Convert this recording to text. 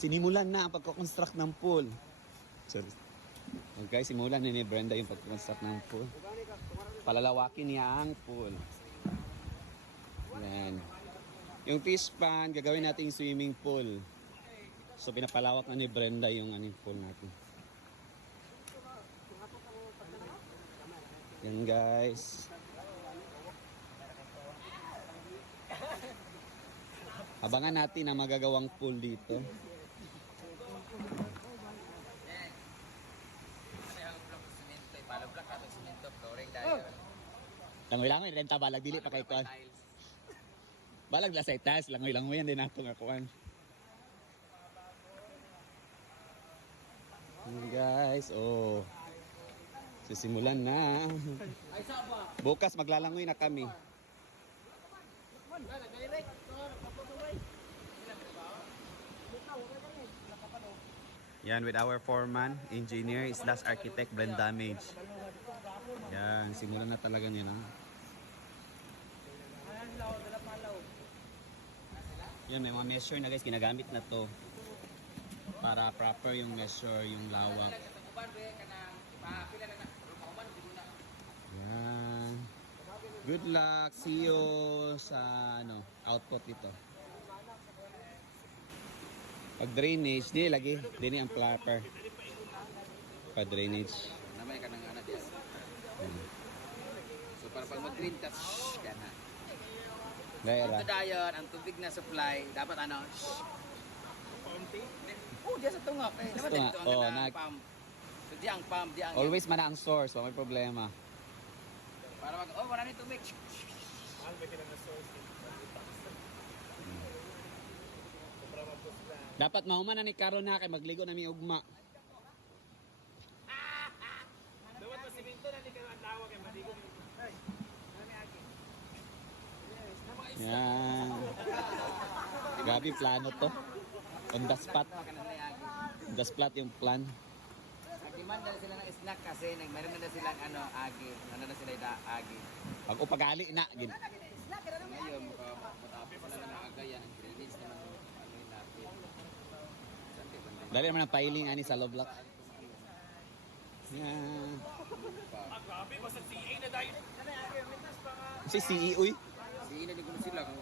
sinimulan na ang pagkoconstruct ng pool. Sorry. Okay, simulan ni Brenda yung pagkoconstruct ng pool. Palalawakin niya ang pool. Yan. Yung fish pond, gagawin natin yung swimming pool. So pinapalawak na ni Brenda yung aning pool natin. Yan guys. Abangan natin ang magagawang pool dito. Langoy langoy renta balag dili pa kay kuan. Balag la sa itas, langoy langoy yan din ato nga kuan. Guys, oh. Sisimulan na. Bukas maglalangoy na kami. Yan with our foreman, engineer, slash architect, blend damage. Yan, simulan na talaga niya na. Yan, may mga measure na guys, ginagamit na to. Para proper yung measure, yung lawak. Yan. Good luck. See you sa ano, output dito. Pag drainage, di lagi. Dini ang flapper. Pag drainage. Namay ka ng anak yan. Yan. So para pag mag-green touch, yan. Ito dayon, ang tubig na supply, dapat ano, shh. Oh, diyan sa tungok. Eh, Tunga. dito ang Oh, nag- pump. So di ang pump, di ang Always man ang source, may problema. Para mag, oh, wala na tubig. Dapat mahuman na ni Karo na kay magligo na mi ugma. Dapat pa simento na di ka ang tawa kay madigo. Ay, agi. Yan. Grabe plano to. On the spot. On the spot yung plan. Nagdemand na sila ng snack kasi nag meron na silang ano, agi. Ano na sila da agi. Pag upagali na. Gin. Ngayon, muka- matapos na lang ang agayan. Ang credits naman ano Dali naman ang piling ani sa low block. Yan. Ah, grabe, basta TA na dahil. Si CEO uy. Hindi na ko sila kung